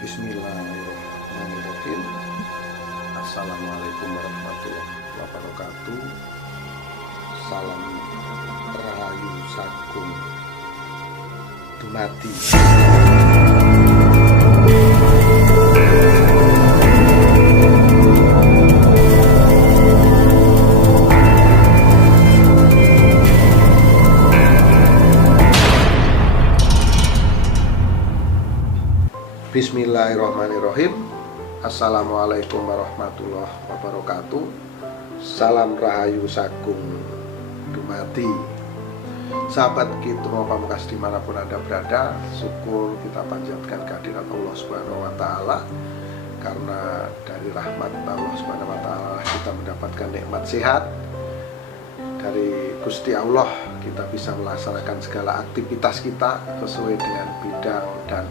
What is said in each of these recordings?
Bismillahirrahmanirrahim. Assalamualaikum warahmatullahi wabarakatuh. Salam Rahayu Sagung Dumadi. Bismillahirrahmanirrahim. Assalamualaikum warahmatullahi wabarakatuh. Salam Rahayu Sagung Dumadi. Sahabat Kitro Pamungkas dimanapun Anda berada, syukur kita panjatkan kehadirat Allah Subhanahu wa Ta'ala, karena dari rahmat Allah Subhanahu wa Ta'ala kita mendapatkan nikmat sehat. Dari Gusti Allah kita bisa melaksanakan segala aktivitas kita sesuai dengan bidang dan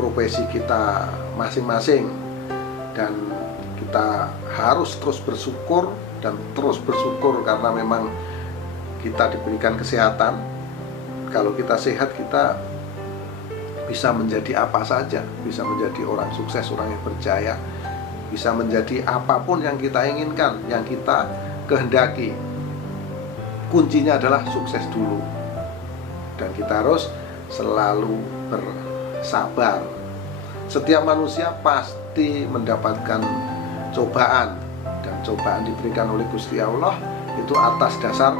profesi kita masing-masing, dan kita harus terus bersyukur karena memang kita diberikan kesehatan. Kalau kita sehat, kita bisa menjadi apa saja, bisa menjadi orang sukses, orang yang berjaya, bisa menjadi apapun yang kita inginkan, yang kita kehendaki. Kuncinya adalah sukses dulu, dan kita harus selalu bersabar. Setiap manusia pasti mendapatkan cobaan, dan cobaan diberikan oleh Gusti Allah itu atas dasar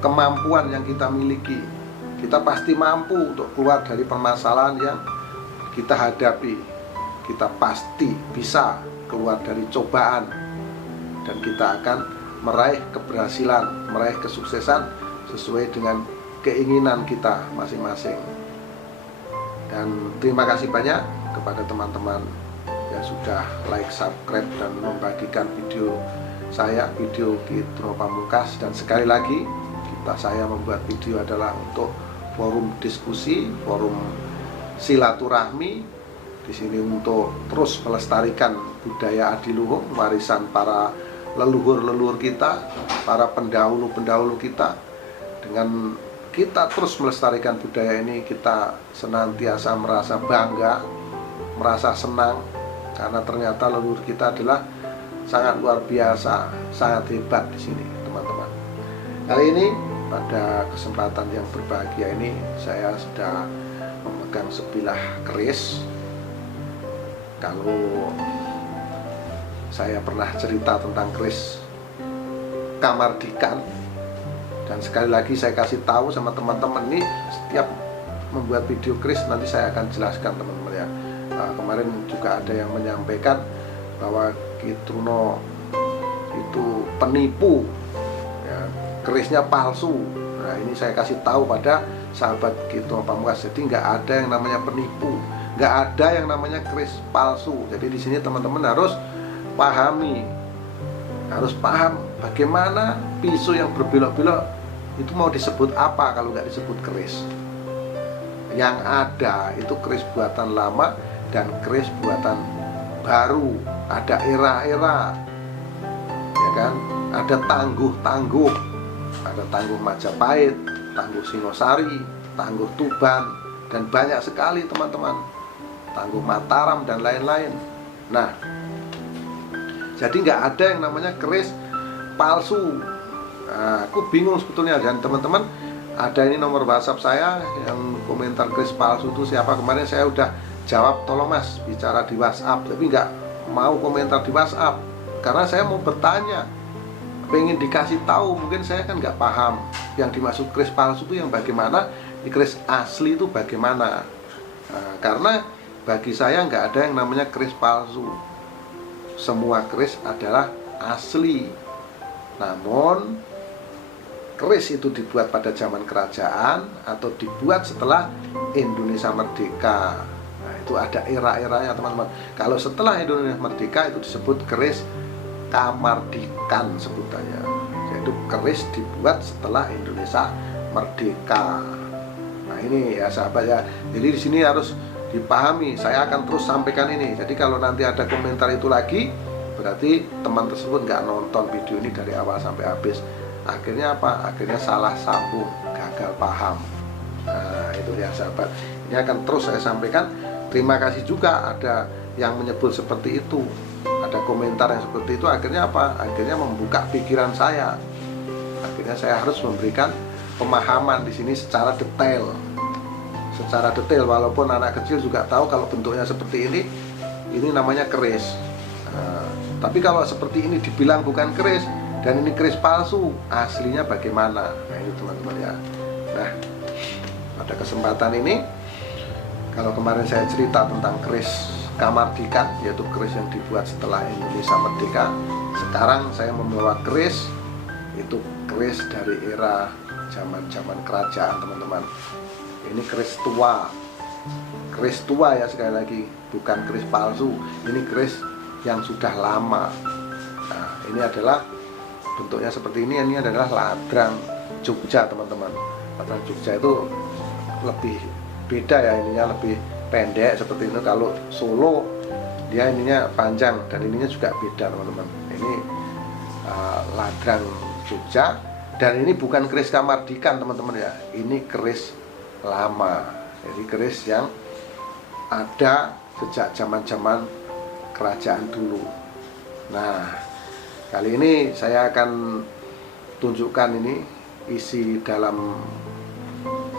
kemampuan yang kita miliki. Kita pasti mampu untuk keluar dari permasalahan yang kita hadapi. Kita pasti bisa keluar dari cobaan, dan kita akan meraih keberhasilan, meraih kesuksesan sesuai dengan keinginan kita masing-masing. Dan terima kasih banyak kepada teman-teman yang sudah like, subscribe, dan membagikan video saya, video Kitro Pamungkas. Dan sekali lagi, saya membuat video adalah untuk forum diskusi, forum silaturahmi di sini, untuk terus melestarikan budaya adiluhung, warisan para leluhur-leluhur kita, para pendahulu-pendahulu kita. Dengan kita terus melestarikan budaya ini, kita senantiasa merasa bangga, merasa senang, karena ternyata leluhur kita adalah sangat luar biasa, sangat hebat di sini, teman-teman. Kali ini, pada kesempatan yang berbahagia ini, saya sudah memegang sebilah keris. Kalau saya pernah cerita tentang keris Kamardikan, dan sekali lagi saya kasih tahu sama teman-teman, ini setiap membuat video keris nanti saya akan jelaskan, teman-teman ya. Kemarin juga ada yang menyampaikan bahwa Kitruno itu penipu, ya, kerisnya palsu. Nah, ini saya kasih tahu pada sahabat Kitro Pamungkas. Jadi nggak ada yang namanya penipu, nggak ada yang namanya keris palsu. Jadi di sini teman-teman harus pahami, harus paham bagaimana pisau yang berbelok-belok itu mau disebut apa kalau nggak disebut keris. Yang ada itu keris buatan lama dan keris buatan baru. Ada era-era, ya kan? Ada tangguh-tangguh, ada tangguh Majapahit, tangguh Singosari, tangguh Tuban, dan banyak sekali teman-teman, tangguh Mataram dan lain-lain. Nah, jadi nggak ada yang namanya keris palsu. Nah, aku bingung sebetulnya, dan teman-teman ada ini nomor WhatsApp saya yang komentar keris palsu itu siapa. Kemarin saya udah jawab, tolong mas bicara di WhatsApp, tapi nggak mau komentar di WhatsApp karena saya mau bertanya, pengen dikasih tahu. Mungkin saya kan nggak paham yang dimaksud keris palsu itu yang bagaimana, di keris asli itu bagaimana. Nah, karena bagi saya nggak ada yang namanya keris palsu. Semua keris adalah asli. Namun keris itu dibuat pada zaman kerajaan atau dibuat setelah Indonesia merdeka. Nah, itu ada era-eranya, teman-teman. Kalau setelah Indonesia merdeka itu disebut keris Kamardikan sebutannya. Yaitu keris dibuat setelah Indonesia merdeka. Nah, ini ya sahabat ya. Jadi di sini harus dipahami. Saya akan terus sampaikan ini. Jadi kalau nanti ada komentar itu lagi, berarti teman tersebut nggak nonton video ini dari awal sampai habis. Akhirnya apa? Akhirnya salah sambung, gagal paham. Nah, itu ya sahabat. Ini akan terus saya sampaikan terima kasih juga ada yang menyebut seperti itu, ada komentar yang seperti itu. Akhirnya apa? Akhirnya membuka pikiran saya. Akhirnya saya harus memberikan pemahaman di sini secara detail. Secara detail, walaupun anak kecil juga tahu kalau bentuknya seperti ini namanya keris. Tapi kalau seperti ini dibilang bukan keris dan ini keris palsu, aslinya bagaimana? Nah ini teman-teman ya. Nah, pada kesempatan ini, kalau kemarin saya cerita tentang keris Kamardikan, yaitu keris yang dibuat setelah Indonesia merdeka, sekarang saya membawa keris, itu keris dari era zaman kerajaan teman-teman. Ini keris tua ya, sekali lagi, bukan keris palsu, ini keris yang sudah lama. Nah, ini adalah bentuknya seperti ini adalah ladrang Jogja teman-teman. Ladrang Jogja itu lebih beda ya, ininya lebih pendek seperti ini. Kalau Solo dia ininya panjang dan ininya juga beda teman-teman. Ini ladrang Jogja, dan ini bukan keris Kamardikan teman-teman ya, ini keris lama. Jadi keris yang ada sejak zaman kerajaan dulu. Nah, kali ini saya akan tunjukkan ini isi dalam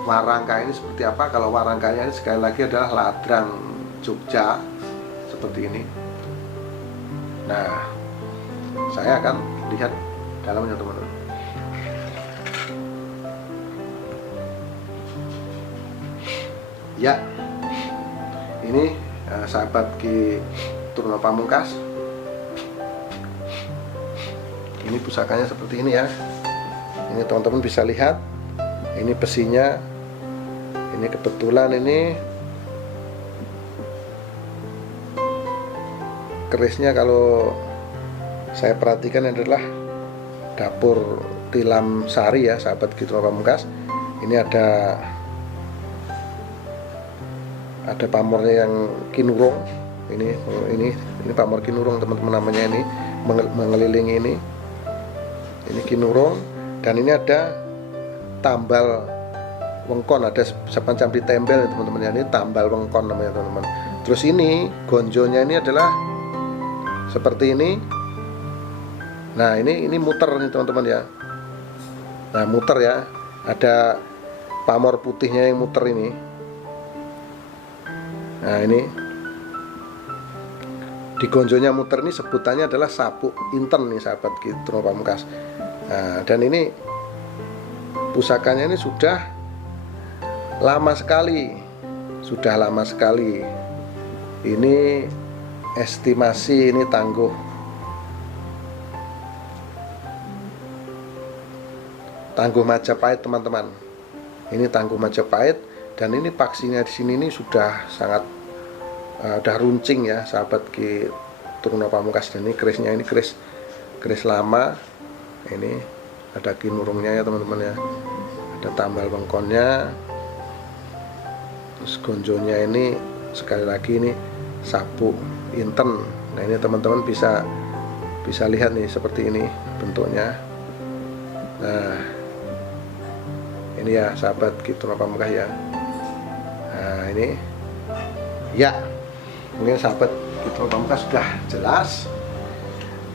warangka ini seperti apa. Kalau warangkanya ini sekali lagi adalah ladrang Jogja seperti ini. Nah, saya akan lihat dalamnya teman-teman. Ya, ini sahabat Ki Truno Pamungkas, ini pusakanya seperti ini ya. Ini teman-teman bisa lihat, ini besinya. Ini kebetulan ini kerisnya, kalau saya perhatikan adalah dapur tilam sari ya sahabat Ki Truno Pamungkas. Ini ada pamornya yang kinurung. Ini pamor kinurung teman-teman namanya, ini mengelilingi ini kinurung, dan ini ada tambal wengkon, ada semacam ditempel teman-teman ya, ini tambal wengkon namanya teman-teman. Terus ini gonjonya ini adalah seperti ini. Nah ini muter nih teman-teman ya. Nah muter ya, ada pamor putihnya yang muter ini. Nah ini di gonjonya muter ini sebutannya adalah sabuk inten nih sahabat Ki Truno Pamungkas. Nah, dan ini pusakanya ini sudah lama sekali. Ini estimasi ini tangguh Majapahit teman-teman. Ini tangguh Majapahit, dan ini paksinya di sini ini sudah sangat udah runcing ya sahabat Ki Truno Pamungkas. Dan ini kerisnya, ini keris lama. Ini ada kinurungnya ya teman-teman ya, ada tambal wengkonnya. Terus gonjonya ini sekali lagi ini sabuk inten. Nah ini teman-teman bisa lihat nih seperti ini bentuknya. Nah ini ya sahabat Ki Truno Pamungkas ya. Nah ini ya, mungkin sahabat Ki Truno Pamungkas sudah jelas.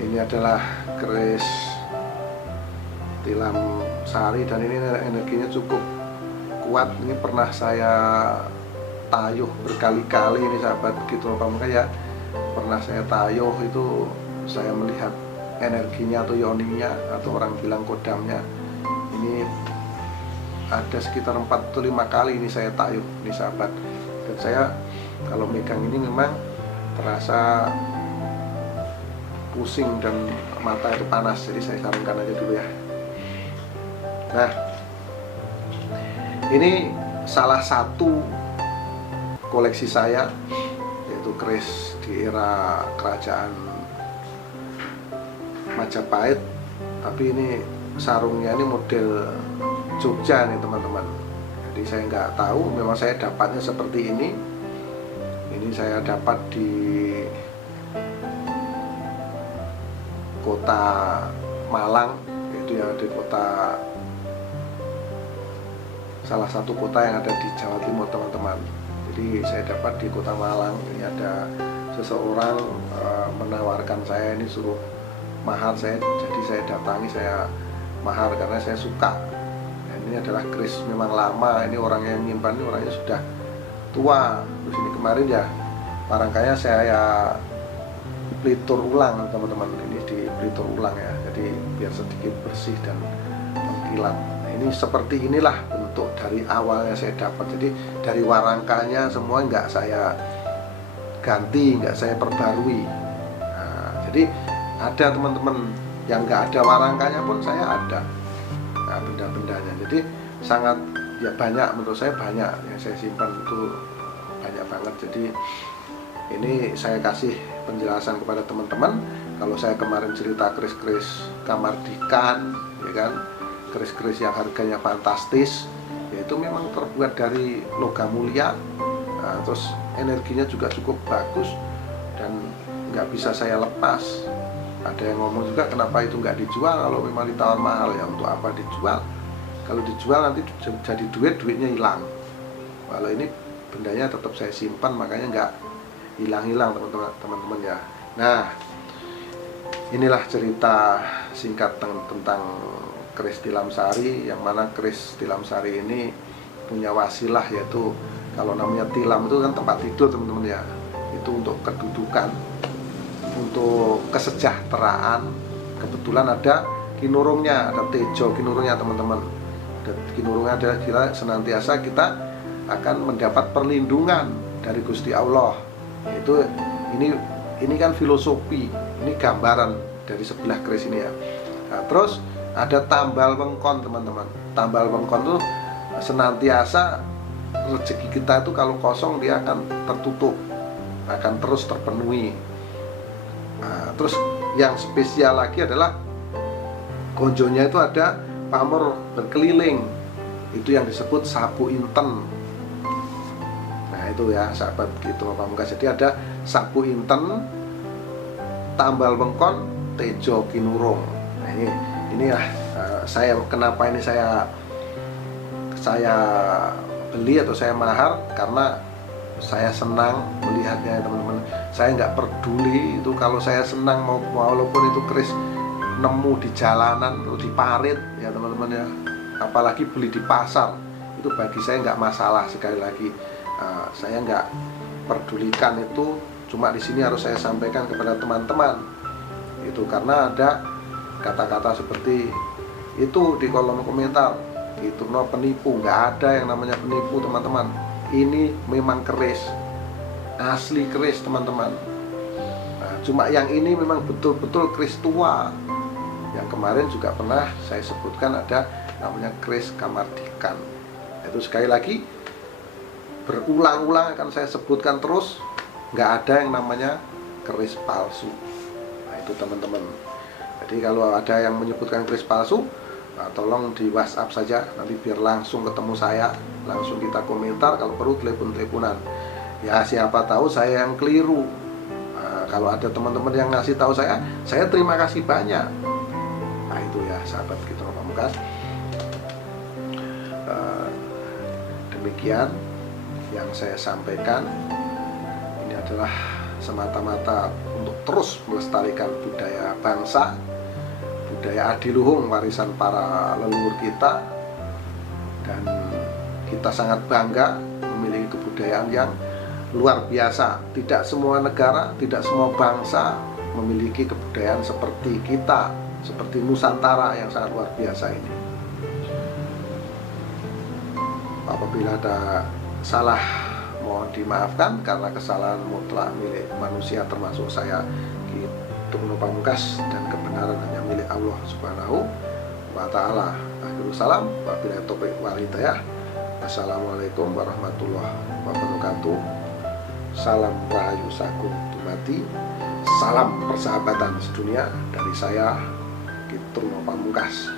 Ini adalah keris tilam sari, dan ini energinya cukup kuat. Ini pernah saya tayuh berkali-kali ini sahabat Ki Truno Pamungkas ya. Pernah saya tayuh itu, saya melihat energinya atau yoninya, atau orang bilang kodamnya. Ini ada sekitar 4 atau 5 kali ini saya tayuh ini sahabat. Dan saya kalau megang ini memang terasa pusing dan mata itu panas. Jadi saya saringkan aja dulu ya. Nah ini salah satu koleksi saya, yaitu keris di era kerajaan Majapahit. Tapi ini sarungnya ini model Jogja nih teman-teman. Jadi saya nggak tahu, memang saya dapatnya seperti ini. Ini saya dapat di kota Malang, yaitu yang di kota, salah satu kota yang ada di Jawa Timur teman-teman. Jadi Jadi saya dapat di Kota Malang ini ada seseorang menawarkan saya ini suruh mahar saya, jadi saya datangi, saya mahar karena saya suka. Dan ini adalah keris memang lama, ini orang yang menyimpan ini orangnya sudah tua. Terus ini kemarin ya barangkali saya pelitur ulang teman-teman, ini di pelitur ulang ya, jadi biar sedikit bersih dan mengkilat. Nah, ini seperti inilah bentuk dari awalnya saya dapat. Jadi dari warangkanya semua nggak saya ganti, nggak saya perbarui. Nah, jadi ada teman-teman yang nggak ada warangkanya pun saya ada, nah, benda-bendanya. Jadi sangat ya banyak, menurut saya banyak yang saya simpan itu banyak banget. Jadi ini saya kasih penjelasan kepada teman-teman. Kalau saya kemarin cerita keris-keris Kamardikan, ya kan, keris-keris yang harganya fantastis, yaitu memang terbuat dari logam mulia. Nah, terus energinya juga cukup bagus dan nggak bisa saya lepas. Ada yang ngomong juga kenapa itu nggak dijual kalau memang ditawar mahal, ya untuk apa dijual? Kalau dijual nanti jadi duitnya hilang. Kalau ini bendanya tetap saya simpan, makanya nggak hilang-hilang teman-teman ya. Nah, inilah cerita singkat tentang keris Tilam Sari, yang mana keris Tilam Sari ini punya wasilah, yaitu kalau namanya tilam itu kan tempat tidur teman-teman ya, itu untuk kedudukan, untuk kesejahteraan. Kebetulan ada kinurungnya, ada tejo kinurungnya teman-teman. Dan kinurungnya adalah kira senantiasa kita akan mendapat perlindungan dari Gusti Allah. Itu ini kan filosofi, ini gambaran dari sebelah keris ini ya. Nah, terus ada tambal bengkon teman-teman. Tambal bengkon itu senantiasa rezeki kita itu kalau kosong dia akan tertutup, akan terus terpenuhi. Nah, terus yang spesial lagi adalah gonjonya itu ada pamor berkeliling, itu yang disebut sapu inten. Nah itu ya sahabat gitu Pamungkas. Jadi ada sapu inten, tambal bengkon, tejo kinurung. Nah ini ya saya kenapa ini saya beli atau saya mahar, karena saya senang melihatnya teman-teman. Saya nggak peduli itu, kalau saya senang walaupun itu keris nemu di jalanan atau di parit ya teman-teman ya, apalagi beli di pasar, itu bagi saya nggak masalah. Sekali lagi saya nggak pedulikan itu, cuma di sini harus saya sampaikan kepada teman-teman itu, karena ada kata-kata seperti itu di kolom komentar, itu penipu. Nggak ada yang namanya penipu teman-teman. Ini memang keris asli, keris teman-teman. Nah, cuma yang ini memang betul-betul keris tua. Yang kemarin juga pernah saya sebutkan ada namanya keris Kamardikan. Itu sekali lagi berulang-ulang akan saya sebutkan terus, nggak ada yang namanya keris palsu. Nah itu teman-teman. Jadi kalau ada yang menyebutkan keris palsu, nah, tolong di WhatsApp saja, nanti biar langsung ketemu saya, langsung kita komentar, kalau perlu telepon-teleponan. Ya siapa tahu saya yang keliru. Nah, kalau ada teman-teman yang ngasih tahu saya terima kasih banyak. Nah itu ya sahabat kita Pamungkas. Demikian yang saya sampaikan. Ini adalah semata-mata untuk terus melestarikan budaya bangsa, budaya adiluhung, warisan para leluhur kita. Dan kita sangat bangga memiliki kebudayaan yang luar biasa. Tidak semua negara, tidak semua bangsa memiliki kebudayaan seperti kita, seperti Nusantara yang sangat luar biasa ini. Apabila ada salah, mohon dimaafkan, karena kesalahan mutlak milik manusia termasuk saya Kitungno Pamungkas, dan kebenaran hanya milik Allah Subhanahu wa Ta'ala. Akhirul salam, wabillahi taufiq wal hidayah. Wassalamualaikum warahmatullahi wabarakatuh. Salam Rahayu Sagung Dumadi. Salam persahabatan sedunia dari saya Kitungno Pamungkas.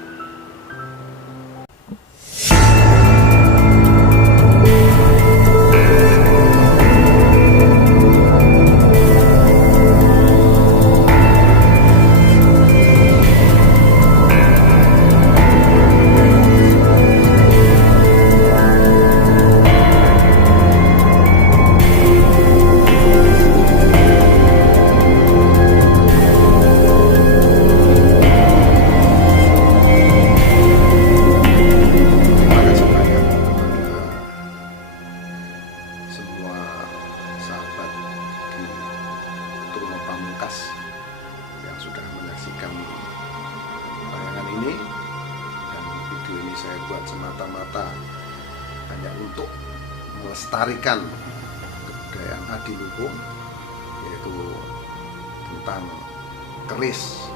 Pamungkas yang sudah menyaksikan tayangan ini. Dan video ini saya buat semata-mata hanya untuk melestarikan kebudayaan adiluhung, yaitu tentang keris.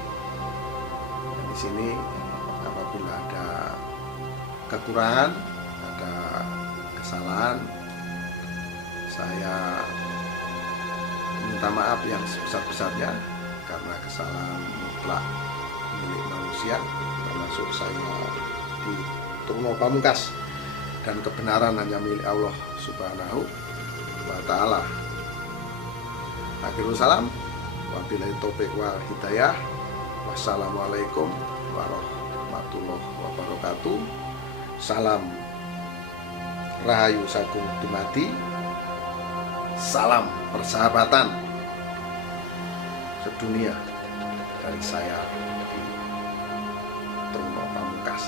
Dan di sini apabila ada kekurangan, ada kesalahan, saya minta maaf yang sebesar-besarnya, karena kesalahan mutlak milik manusia, termasuk saya di Turno Pamungkas, dan kebenaran hanya milik Allah Subhanahu wa Ta'ala. Akhirul salam, wabillahi taufiq wal hidayah. Wassalamualaikum warahmatullahi wabarakatuh. Salam Rahayu Sagung Dumadi. Salam persahabatan sedunia dari saya di Turno Pamungkas.